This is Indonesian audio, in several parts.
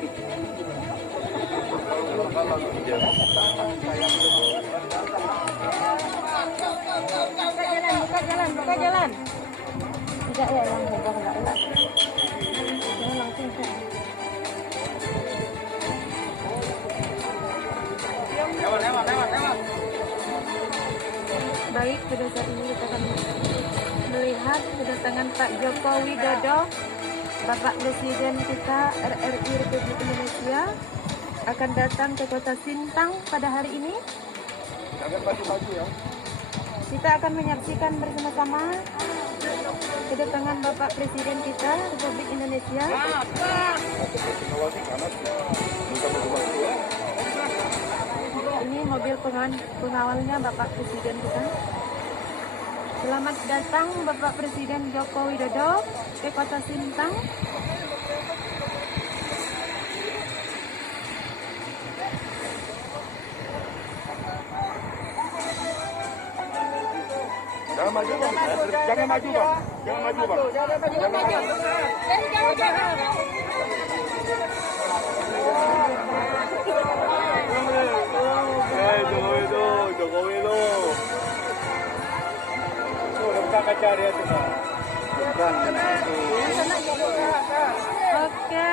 Buka jalan. Tidak ya, yang buka enggak. Jangan langsung ke. Baik, pada saat ini kita akan melihat kedatangan Pak Joko Widodo, Bapak Presiden kita RRI Republik Indonesia, akan datang ke Kota Sintang pada hari ini. Jangan baju-baju ya. Kita akan menyaksikan bersama-sama kedatangan Bapak Presiden kita Republik Indonesia. Ini mobil pengawalnya Bapak Presiden kita. Selamat datang Bapak Presiden Joko Widodo ke Kota Sintang. Jangan maju bang, jangan maju bang, jangan maju bang, jangan maju. Jokowi itu, bukan kaca dia tu bang, bukan itu. Oke.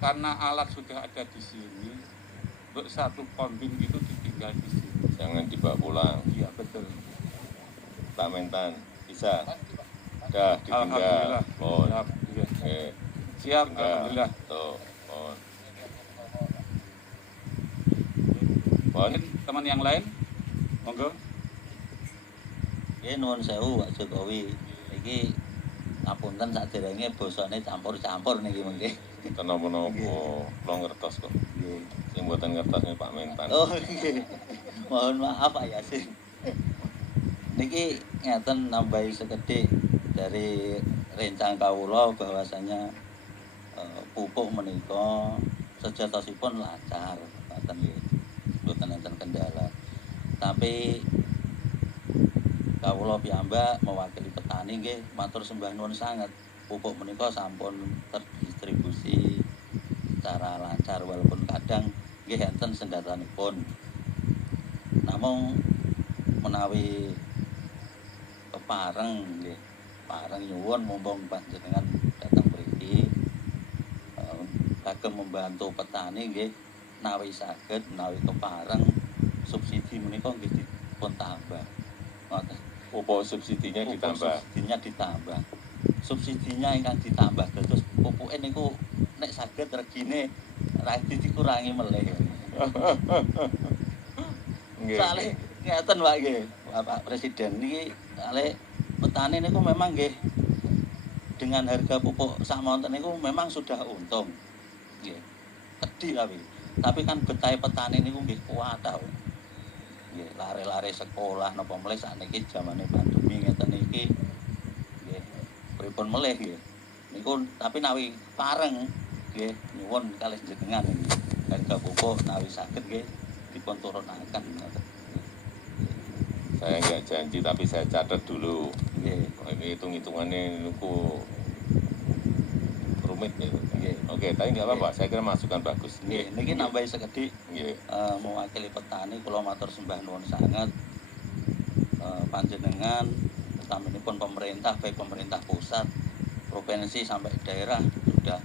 Karena alat sudah ada di sini, untuk satu kombin itu ditinggal di sini. Jangan dibawa pulang. Iya betul. Pak Mentan, bisa? Dah ditinggal. Alhamdulillah. Oh, Siap. Iya. oke. Siap. Tinggal. Alhamdulillah. Tuh, oh. Mungkin teman yang lain, monggo. Nggih nuwun sewu Pak Jokowi. Iki ngapunten saderenge basane campur-campur niki mengke. Napa-napa kula ngertos kok. Nggih. Sing mboten ngertos nih Pak Mentan. Oh nggih. Mohon maaf Pak Yasin. Niki ngeten nambahi sekedhik dari rencang kawula bahwasanya pupuk menika sejatosipun lancar, ngoten nggih. Mboten enten kendala. Tapi kawula piyambak mewakili petani nggih matur sembah nuwun sanget. Pupuk menika sampun terdistribusi secara lancar walaupun kadang nggih enten sendatanipun. Namung menawi kepareng nggih, pareng nyuwun mumpung panjenengan datang mriki kagem membantu petani nggih, nawi saged menawi kepareng subsidi menika nggih dipun tambah. Ngoten. Pupuk subsidinya ditambah. Subsidinya ditambah. Subsidinya ingkang ditambah terus pupuke niku nek saged regine ra dikurangi melih. Nggih. Soale ngeten Pak nggih, Bapak Presiden niki kali petani niku memang nggih dengan harga pupuk samonten niku memang sudah untung. Nggih. Kedhi tapi kan betahe petani niku nggih kuat ta. Nggih, lare-lare sekolah napa melih sakniki zamane pandemi ngeten iki nggih pripun melih nggih. Niku tapi nawi pareng nggih nyuwun kalih jenengan iki harga pupuk nawi saged nggih dipun turunaken ngoten. Saya nggak janji tapi saya catat dulu. Nggih. Ini hitung-hitungannya niku rumit gitu. Nggih. Oke, tapi nggak apa-apa. Saya kira masukan bagus. Nggih, niki nambahi sekedhik Nggih. mewakili petani kula matur sembah nuwun sanget panjenengan utaminipun pemerintah baik pemerintah pusat, provinsi sampai daerah sudah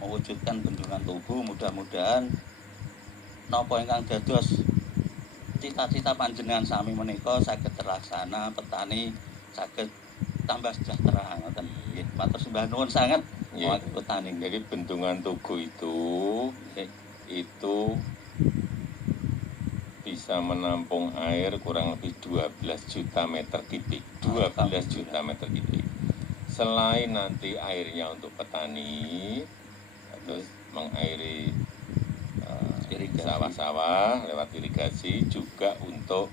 mewujudkan bendungan Tugu. Mudah-mudahan napa ingkang dados cita-cita panjenengan sami menika saged terlaksana, petani saged tambah sejahtera ngoten. Nggih, matur sembah nuwun sanget mewakili petani. Jadi bendungan Tugu itu bisa menampung air kurang lebih 12 juta meter kubik. 12 juta meter kubik. Selain nanti airnya untuk petani, terus mengairi sawah-sawah lewat irigasi, juga untuk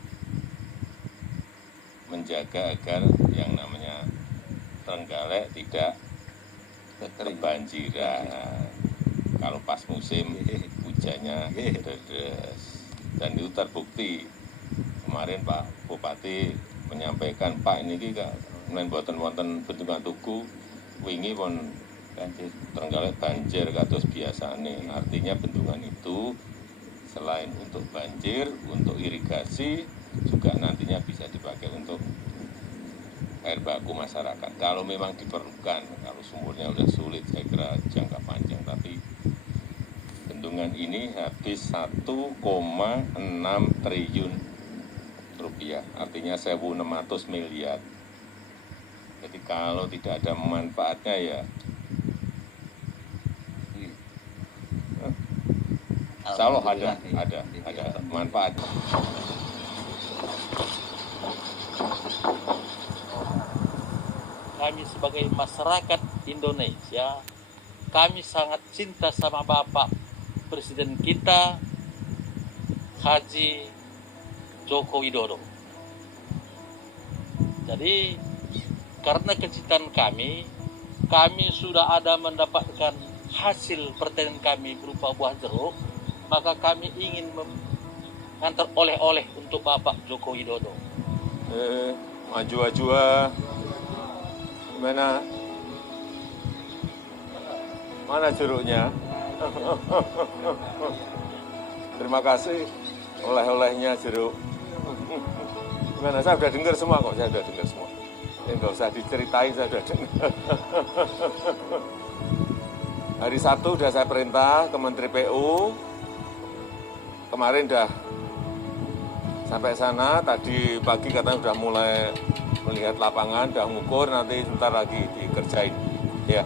menjaga agar yang namanya Trenggalek tidak kebanjiran kalau pas musim hujannya deras. Dan itu terbukti kemarin Pak Bupati menyampaikan, Pak ini kan wonten bendungan Tugu wingi pun banjir Trenggalek banjir kados biasane. Artinya bendungan itu selain untuk banjir, untuk irigasi juga nantinya bisa dipakai untuk air baku masyarakat. Kalau memang diperlukan, kalau sumurnya udah sulit saya kira jangka panjang, tapi bendungan ini habis 1,6 triliun rupiah, artinya 1.600 miliar. Jadi kalau tidak ada manfaatnya ya insya Allah ada manfaat. Kami sebagai masyarakat Indonesia, kami sangat cinta sama Bapak Presiden kita, Haji Joko Widodo. Jadi karena kecintaan kami sudah ada mendapatkan hasil pertanian kami berupa buah jeruk, maka kami ingin mengantar oleh-oleh untuk Bapak Joko Widodo. Maju-maju gimana? Mana jeruknya? Terima kasih oleh-olehnya jeruk. Gimana? Saya sudah dengar semua kok, saya sudah dengar semua. Enggak usah diceritain, saya sudah dengar. Hari Sabtu sudah saya perintah ke Menteri PU. Kemarin sudah sampai sana, tadi pagi katanya sudah mulai melihat lapangan, sudah mengukur, nanti sebentar lagi dikerjain. Ya.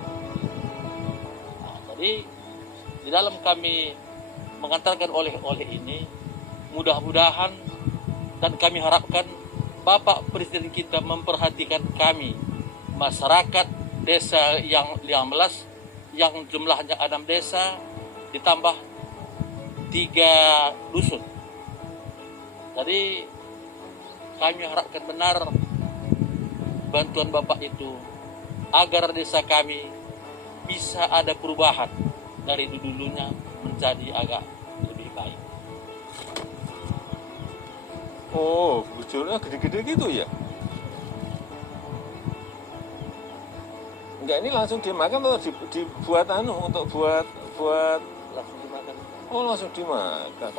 Nah, jadi di dalam kami mengantarkan oleh-oleh ini, mudah-mudahan dan kami harapkan Bapak Presiden kita memperhatikan kami, masyarakat desa yang 15, yang jumlahnya 6 desa, ditambah 3 dusun. Jadi kami harapkan benar bantuan Bapak itu agar desa kami bisa ada perubahan dari dulunya menjadi agak lebih baik. Oh, bujurnya gede-gede gitu ya? Enggak, ini langsung dimakan atau dibuat untuk buat Langsung dimakan. oh langsung dimakan.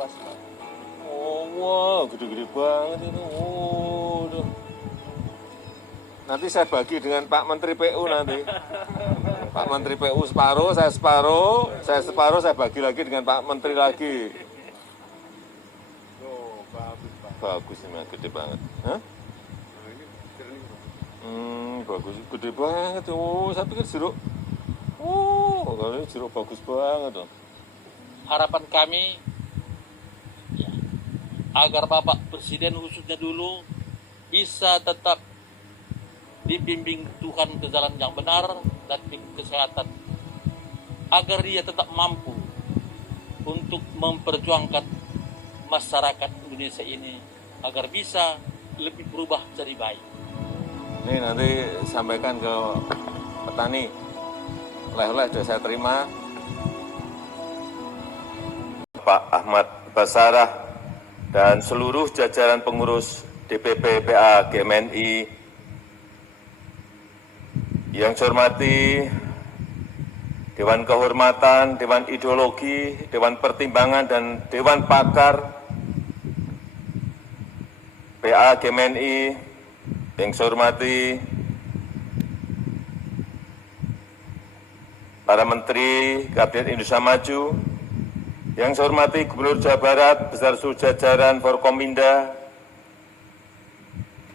Oh, wow, gede-gede banget itu. Oh, duh. Nanti saya bagi dengan Pak Menteri PU nanti. Pak Menteri PU separuh, saya separuh, saya bagi lagi dengan Pak Menteri lagi. Bagus ini, gede banget. Hah? Bagus, gede banget. Oh, saya pikir jeruk. Oh, kalau ini jeruk bagus banget. Oh. Harapan kami ya, agar Bapak Presiden khususnya dulu bisa tetap dibimbing Tuhan ke jalan yang benar dan kesehatan, agar dia tetap mampu untuk memperjuangkan masyarakat Indonesia ini agar bisa lebih berubah jadi baik. Ini nanti sampaikan ke petani. Oleh-oleh sudah saya terima. Pak Ahmad Basarah dan seluruh jajaran pengurus DPP PA GMNI yang saya hormati Dewan Kehormatan, Dewan Ideologi, Dewan Pertimbangan, dan Dewan Pakar PA GMNI yang saya hormati para Menteri Kabinet Indonesia Maju, yang saya hormati Gubernur Jawa Barat beserta seluruh jajaran Forkominda,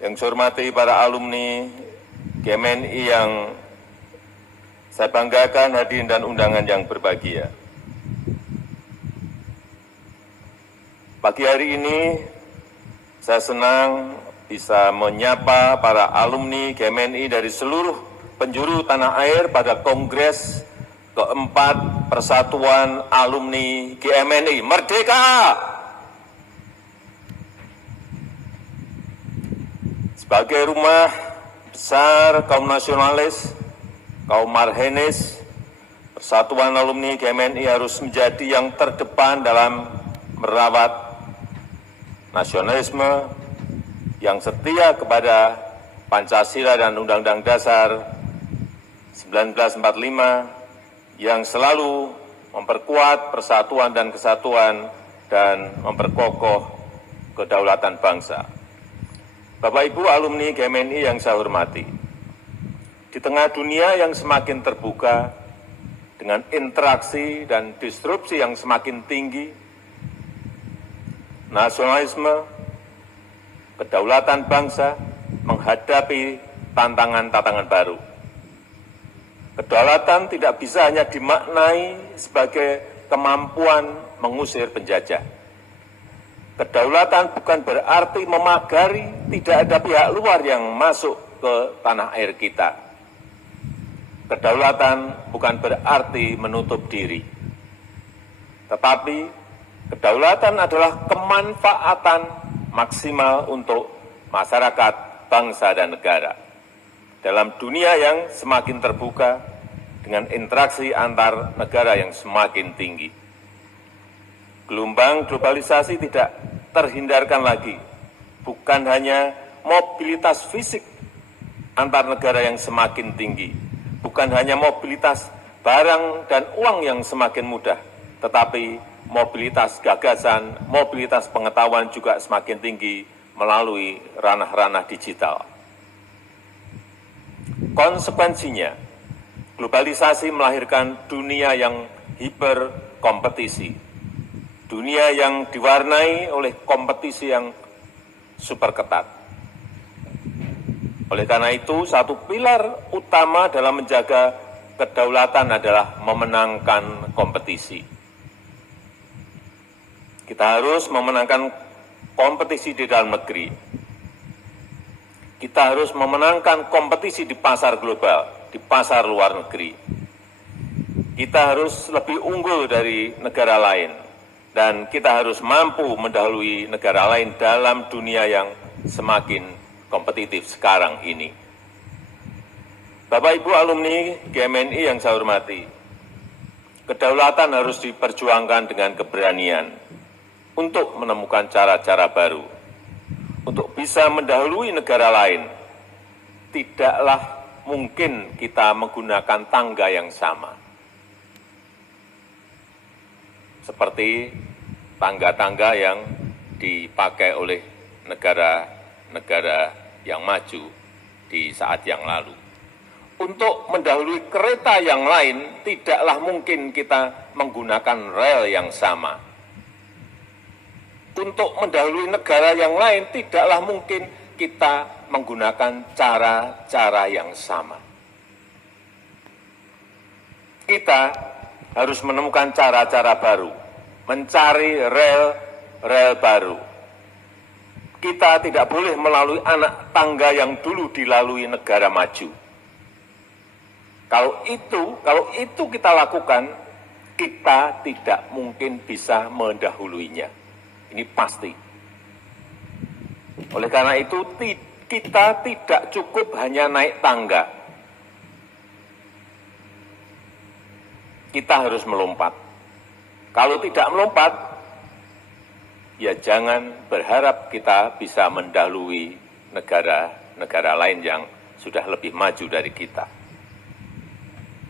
yang saya hormati para alumni GMNI yang saya banggakan, hadirin dan undangan yang berbahagia. Pagi hari ini saya senang bisa menyapa para alumni GMNI dari seluruh penjuru tanah air pada Kongres keempat Persatuan Alumni GMNI. Merdeka! Sebagai rumah besar kaum nasionalis, kaum marhenis, Persatuan Alumni GMNI harus menjadi yang terdepan dalam merawat nasionalisme yang setia kepada Pancasila dan Undang-Undang Dasar 1945, yang selalu memperkuat persatuan dan kesatuan dan memperkokoh kedaulatan bangsa. Bapak Ibu alumni GMNI yang saya hormati, di tengah dunia yang semakin terbuka dengan interaksi dan disrupsi yang semakin tinggi, nasionalisme, kedaulatan bangsa menghadapi tantangan-tantangan baru. Kedaulatan tidak bisa hanya dimaknai sebagai kemampuan mengusir penjajah. Kedaulatan bukan berarti memagari tidak ada pihak luar yang masuk ke tanah air kita. Kedaulatan bukan berarti menutup diri. Tetapi kedaulatan adalah kemanfaatan maksimal untuk masyarakat, bangsa, dan negara. Dalam dunia yang semakin terbuka dengan interaksi antar negara yang semakin tinggi. Gelombang globalisasi tidak terhindarkan lagi, bukan hanya mobilitas fisik antar negara yang semakin tinggi, bukan hanya mobilitas barang dan uang yang semakin mudah, tetapi mobilitas gagasan, mobilitas pengetahuan juga semakin tinggi melalui ranah-ranah digital. Konsekuensinya, globalisasi melahirkan dunia yang hiperkompetisi, dunia yang diwarnai oleh kompetisi yang super ketat. Oleh karena itu, satu pilar utama dalam menjaga kedaulatan adalah memenangkan kompetisi. Kita harus memenangkan kompetisi di dalam negeri. Kita harus memenangkan kompetisi di pasar global, di pasar luar negeri. Kita harus lebih unggul dari negara lain, dan kita harus mampu mendahului negara lain dalam dunia yang semakin kompetitif sekarang ini. Bapak Ibu alumni GMNI yang saya hormati, kedaulatan harus diperjuangkan dengan keberanian untuk menemukan cara-cara baru, untuk bisa mendahului negara lain. Tidaklah mungkin kita menggunakan tangga yang sama, seperti tangga-tangga yang dipakai oleh negara-negara yang maju di saat yang lalu. Untuk mendahului kereta yang lain, tidaklah mungkin kita menggunakan rel yang sama. Untuk mendahului negara yang lain, tidaklah mungkin kita menggunakan cara-cara yang sama. Kita harus menemukan cara-cara baru, mencari rel baru. Kita tidak boleh melalui anak tangga yang dulu dilalui negara maju. Kalau itu kita lakukan, kita tidak mungkin bisa mendahuluinya. Ini pasti. Oleh karena itu, kita tidak cukup hanya naik tangga. Kita harus melompat. Kalau tidak melompat, ya jangan berharap kita bisa mendahului negara-negara lain yang sudah lebih maju dari kita.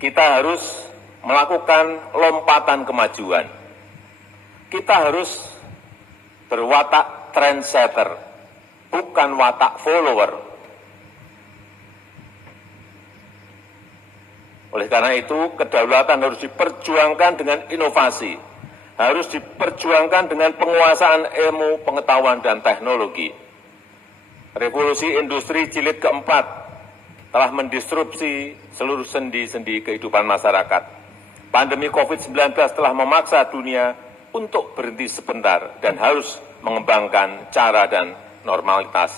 Kita harus melakukan lompatan kemajuan. Kita harus berwatak trendsetter, bukan watak follower. Oleh karena itu, kedaulatan harus diperjuangkan dengan inovasi, harus diperjuangkan dengan penguasaan ilmu, pengetahuan, dan teknologi. Revolusi industri jilid keempat telah mendisrupsi seluruh sendi-sendi kehidupan masyarakat. Pandemi COVID-19 telah memaksa dunia untuk berhenti sebentar dan harus mengembangkan cara dan normalitas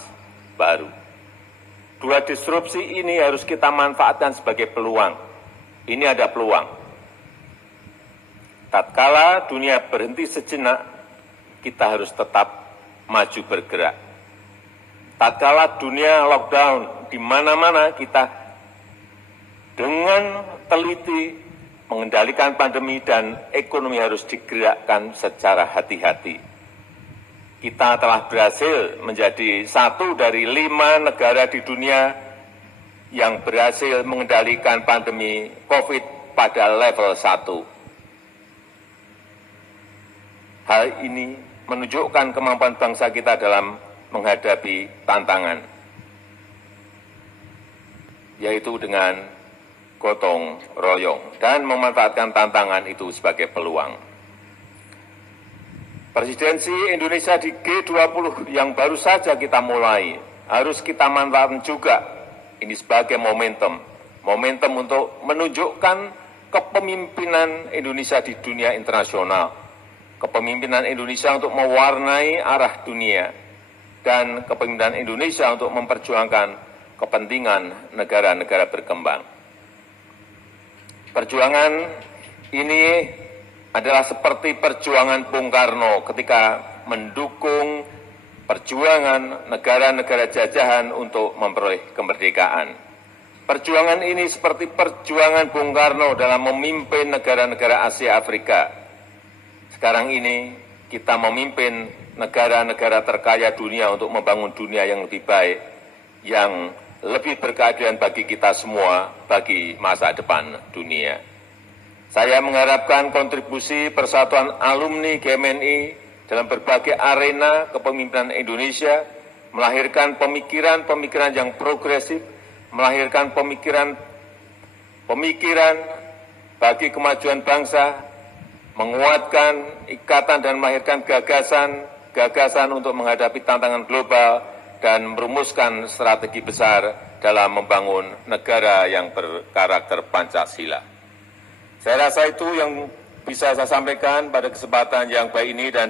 baru. Dua disrupsi ini harus kita manfaatkan sebagai peluang. Ini ada peluang. Tatkala dunia berhenti sejenak, kita harus tetap maju bergerak. Tatkala dunia lockdown di mana-mana, kita dengan teliti mengendalikan pandemi dan ekonomi harus digerakkan secara hati-hati. Kita telah berhasil menjadi satu dari 5 negara di dunia yang berhasil mengendalikan pandemi COVID pada level 1. Hal ini menunjukkan kemampuan bangsa kita dalam menghadapi tantangan, yaitu dengan gotong royong dan memanfaatkan tantangan itu sebagai peluang. Presidensi Indonesia di G20 yang baru saja kita mulai harus kita manfaatkan juga ini sebagai momentum untuk menunjukkan kepemimpinan Indonesia di dunia internasional, kepemimpinan Indonesia untuk mewarnai arah dunia, dan kepemimpinan Indonesia untuk memperjuangkan kepentingan negara-negara berkembang. Perjuangan ini adalah seperti perjuangan Bung Karno ketika mendukung perjuangan negara-negara jajahan untuk memperoleh kemerdekaan. Perjuangan ini seperti perjuangan Bung Karno dalam memimpin negara-negara Asia Afrika. Sekarang ini kita memimpin negara-negara terkaya dunia untuk membangun dunia yang lebih baik, yang lebih berkeadilan bagi kita semua, bagi masa depan dunia. Saya mengharapkan kontribusi persatuan alumni GMNI dalam berbagai arena kepemimpinan Indonesia, melahirkan pemikiran-pemikiran yang progresif, melahirkan pemikiran bagi kemajuan bangsa, menguatkan ikatan dan melahirkan gagasan untuk menghadapi tantangan global dan merumuskan strategi besar dalam membangun negara yang berkarakter Pancasila. Saya rasa itu yang bisa saya sampaikan pada kesempatan yang baik ini dan